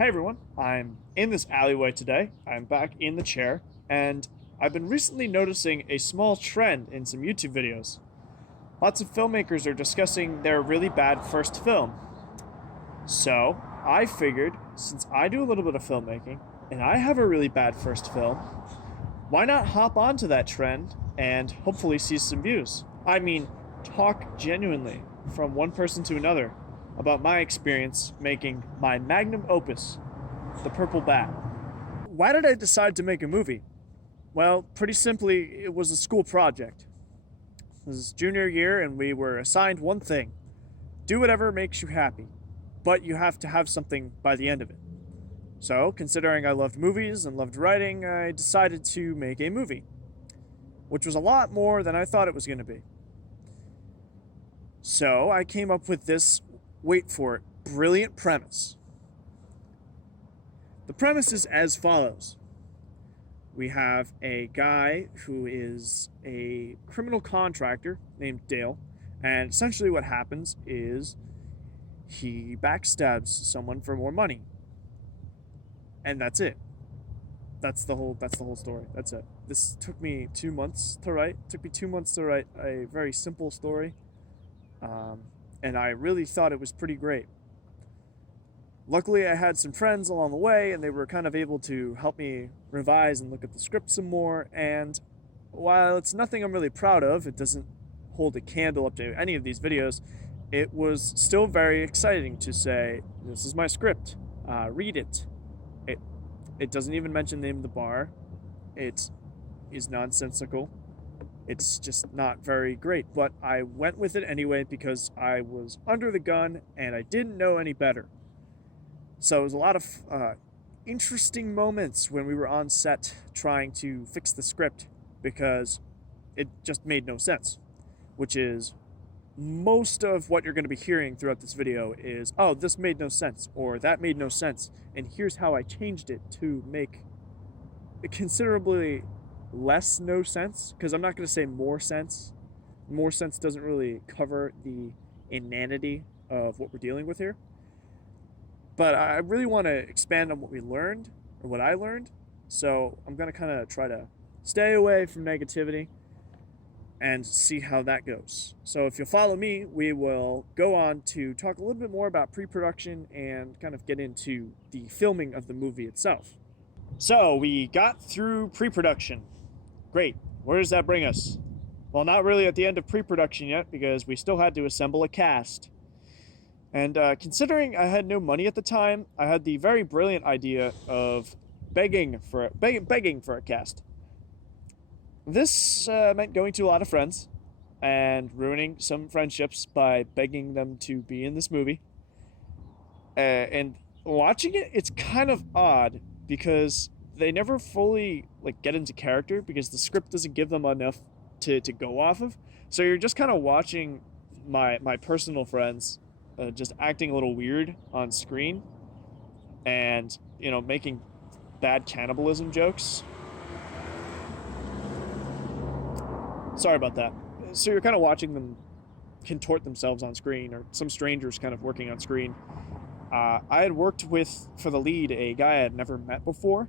Hey everyone, I'm in this alleyway today. I'm back in the chair, and I've been recently noticing a small trend in some YouTube videos. Lots of filmmakers are discussing their really bad first film. So, I figured, since I do a little bit of filmmaking, and I have a really bad first film, why not hop onto that trend and hopefully see some views? I mean, talk genuinely from one person to another about my experience making my magnum opus, The Purple Bat. Why did I decide to make a movie? Well, pretty simply, it was a school project. It was junior year, and we were assigned one thing: do whatever makes you happy, but you have to have something by the end of it. So, considering I loved movies and loved writing, I decided to make a movie, which was a lot more than I thought it was going to be. So, I came up with this, wait for it, brilliant premise. The premise is as follows. We have a guy who is a criminal contractor named Dale, and essentially what happens is he backstabs someone for more money. And that's it. That's the whole story. That's it. This took me 2 months to write. It took me 2 months to write a very simple story. And I really thought it was pretty great. Luckily, I had some friends along the way, and they were kind of able to help me revise and look at the script some more. And while it's nothing I'm really proud of, it doesn't hold a candle up to any of these videos, it was still very exciting to say, this is my script, read it. It doesn't even mention the name of the bar. It is nonsensical. It's just not very great, but I went with it anyway because I was under the gun and I didn't know any better. So it was a lot of interesting moments when we were on set trying to fix the script because it just made no sense, which is most of what you're going to be hearing throughout this video is, oh, this made no sense, or that made no sense, and here's how I changed it to make it considerably less no sense, because I'm not going to say more sense. More sense doesn't really cover the inanity of what we're dealing with here. But I really want to expand on what we learned, or what I learned, so I'm going to kind of try to stay away from negativity and see how that goes. So if you'll follow me, we will go on to talk a little bit more about pre-production and kind of get into the filming of the movie itself. So we got through pre-production. Great. Where does that bring us? Well, not really at the end of pre-production yet, because we still had to assemble a cast. And considering I had no money at the time, I had the very brilliant idea of begging for a cast. This meant going to a lot of friends and ruining some friendships by begging them to be in this movie. And watching it, it's kind of odd because they never fully get into character because the script doesn't give them enough to go off of. So you're just kind of watching my personal friends just acting a little weird on screen and, making bad cannibalism jokes. Sorry about that. So you're kind of watching them contort themselves on screen, or some strangers kind of working on screen. I had worked with, for the lead, a guy I had never met before.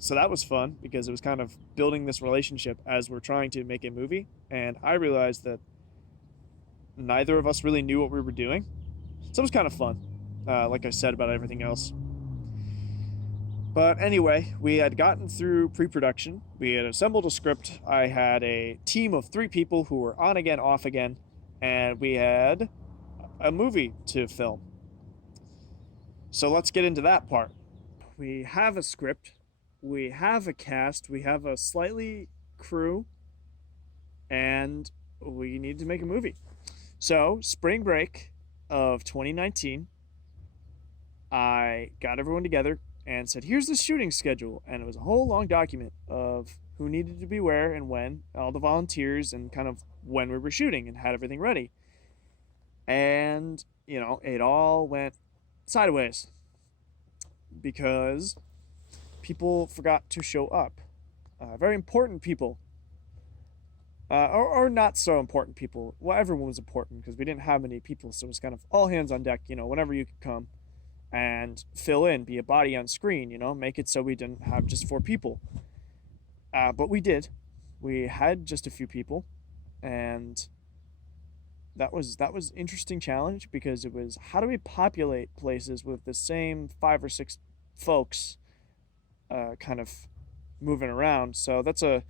So that was fun because it was kind of building this relationship as we're trying to make a movie. And I realized that neither of us really knew what we were doing. So it was kind of fun, like I said about everything else. But anyway, we had gotten through pre-production. We had assembled a script. I had a team of 3 people who were on again, off again. And we had a movie to film. So let's get into that part. We have a script. We have a cast. We have a slightly crew. And we need to make a movie. So, spring break of 2019, I got everyone together and said, here's the shooting schedule. And it was a whole long document of who needed to be where and when, all the volunteers, and kind of when we were shooting, and had everything ready. And, it all went sideways because people forgot to show up. Very important people. Or not so important people. Well, everyone was important because we didn't have many people, so it was kind of all hands on deck, whenever you could come. and fill in, be a body on screen, make it so we didn't have just four people. But we did. We had just a few people, and that was interesting challenge because it was how do we populate places with the same five or six folks kind of moving around. So that's a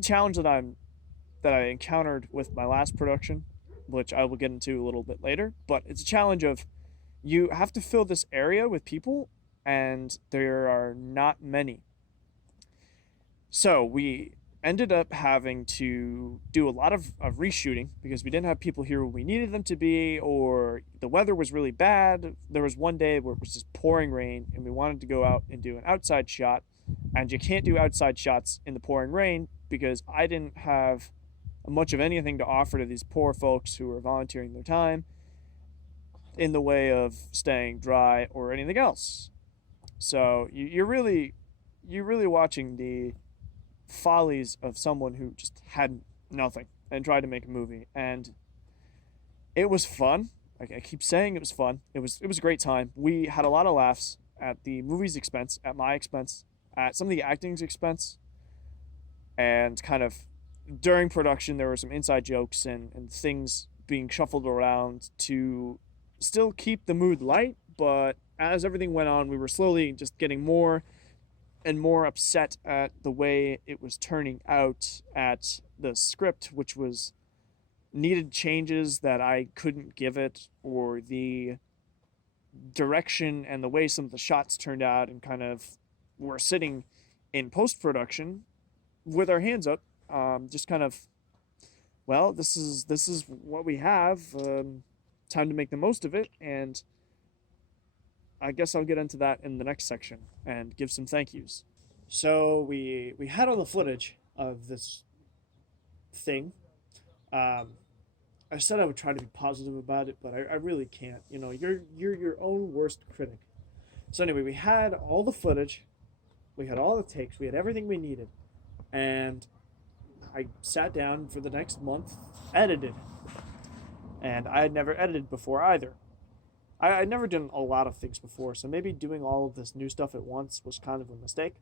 challenge that I encountered with my last production, which I will get into a little bit later. But it's a challenge of you have to fill this area with people, and there are not many. So we ended up having to do a lot of reshooting because we didn't have people here when we needed them to be, or the weather was really bad. There was one day where it was just pouring rain, and we wanted to go out and do an outside shot, and you can't do outside shots in the pouring rain because I didn't have much of anything to offer to these poor folks who were volunteering their time in the way of staying dry or anything else. So you're really watching the follies of someone who just had nothing and tried to make a movie, and it was fun. I keep saying it was fun. It was a great time. We had a lot of laughs at the movie's expense, at my expense, at some of the acting's expense, and kind of during production there were some inside jokes and things being shuffled around to still keep the mood light, but as everything went on, we were slowly just getting more and more upset at the way it was turning out, at the script, which was needed changes that I couldn't give it, or the direction and the way some of the shots turned out, and kind of we're sitting in post production with our hands up, just kind of, well, this is what we have. Time to make the most of it, and I guess I'll get into that in the next section and give some thank yous. So we had all the footage of this thing. I said I would try to be positive about it, but I really can't. You're your own worst critic. So anyway, we had all the footage, we had all the takes, we had everything we needed, and I sat down for the next month, edited, and I had never edited before either. I'd never done a lot of things before, so maybe doing all of this new stuff at once was kind of a mistake.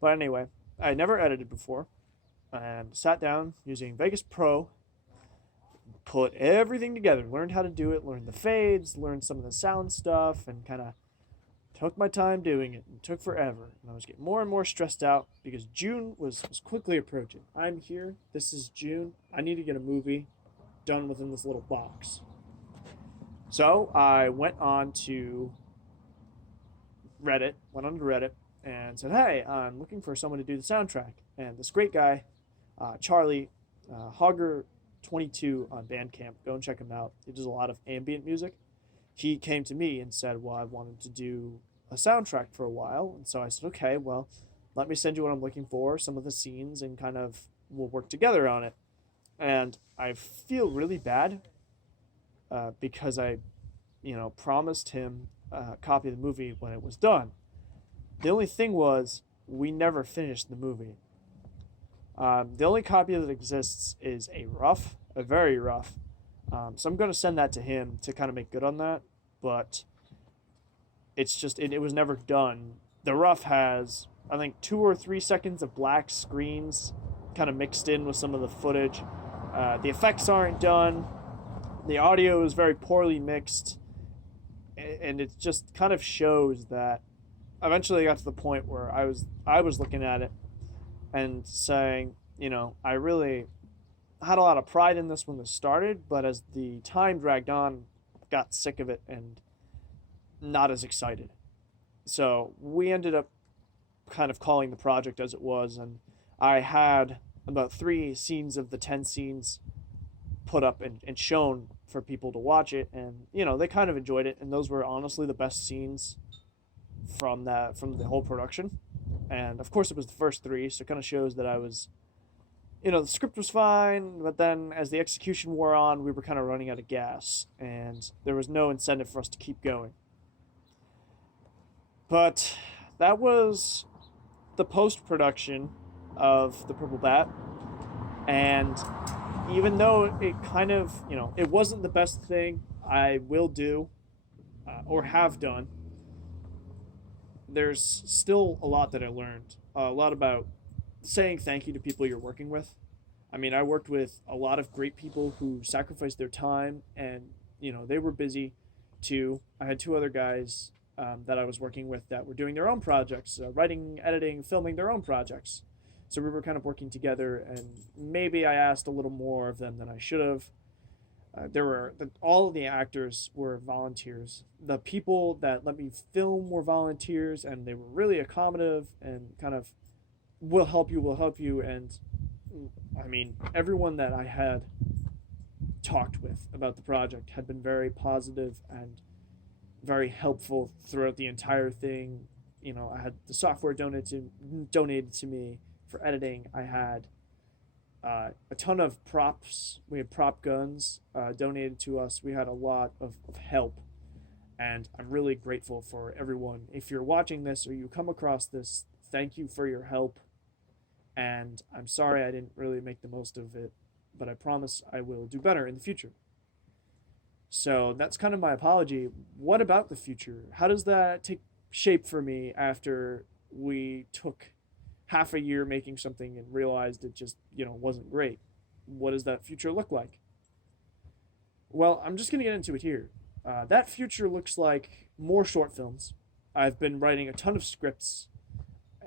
But anyway, I had never edited before, and sat down using Vegas Pro, put everything together, learned how to do it, learned the fades, learned some of the sound stuff, and kind of took my time doing it. It took forever, and I was getting more and more stressed out because June was quickly approaching. I'm here, this is June, I need to get a movie done within this little box. So I went on to Reddit, and said, hey, I'm looking for someone to do the soundtrack. And this great guy, Charlie, Hogger22 on Bandcamp, go and check him out. He does a lot of ambient music. He came to me and said, well, I wanted to do a soundtrack for a while. And so I said, okay, well, let me send you what I'm looking for, some of the scenes, and kind of we'll work together on it. And I feel really bad because I, promised him a copy of the movie when it was done. The only thing was, we never finished the movie. The only copy that exists is a very rough. So I'm going to send that to him to kind of make good on that. But it's just, it was never done. The rough has, I think, 2 or 3 seconds of black screens kind of mixed in with some of the footage. The effects aren't done. The audio is very poorly mixed. And it just kind of shows that eventually I got to the point where I was looking at it and saying, I really had a lot of pride in this when this started, but as the time dragged on, got sick of it and not as excited. So we ended up kind of calling the project as it was, and I had about 3 scenes of the 10 scenes put up and shown for people to watch it, and they kind of enjoyed it, and those were honestly the best scenes from the whole production. And of course it was the first 3, so it kind of shows that I was, the script was fine, but then as the execution wore on, we were kind of running out of gas, and there was no incentive for us to keep going. But that was the post-production of The Purple Bat, and even though it kind of, it wasn't the best thing I will do or have done, there's still a lot that I learned. A lot about saying thank you to people you're working with. I mean, I worked with a lot of great people who sacrificed their time, and they were busy too. I had two other guys that I was working with that were doing their own projects, writing, editing, filming their own projects. So we were kind of working together, and maybe I asked a little more of them than I should have. All of the actors were volunteers. The people that let me film were volunteers, and they were really accommodative and kind of will help you. And I mean, everyone that I had talked with about the project had been very positive and very helpful throughout the entire thing. I had the software donated to me for editing. I had a ton of props. We had prop guns donated to us. We had a lot of help, and I'm really grateful for everyone. If you're watching this or you come across this, thank you for your help. And I'm sorry I didn't really make the most of it, but I promise I will do better in the future. So that's kind of my apology. What about the future? How does that take shape for me after we took half a year making something and realized it just, wasn't great? What does that future look like? Well, I'm just going to get into it here. That future looks like more short films. I've been writing a ton of scripts,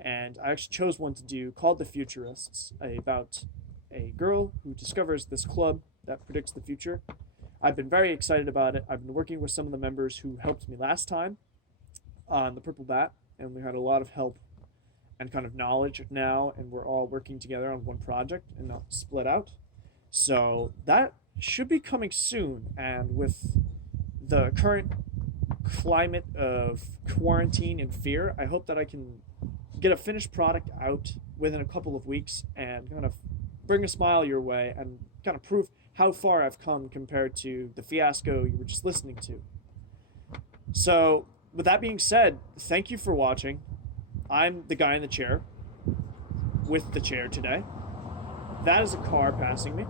and I actually chose one to do called The Futurists, about a girl who discovers this club that predicts the future. I've been very excited about it. I've been working with some of the members who helped me last time on the Purple Bat, and we had a lot of help and kind of knowledge now, and we're all working together on one project and not split out. So that should be coming soon, and with the current climate of quarantine and fear, I hope that I can get a finished product out within a couple of weeks and kind of bring a smile your way and kind of prove how far I've come compared to the fiasco you were just listening to. So, with that being said, thank you for watching. I'm the guy in the chair with the chair today. That is a car passing me.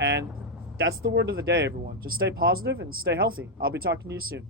And that's the word of the day, everyone. Just stay positive and stay healthy. I'll be talking to you soon.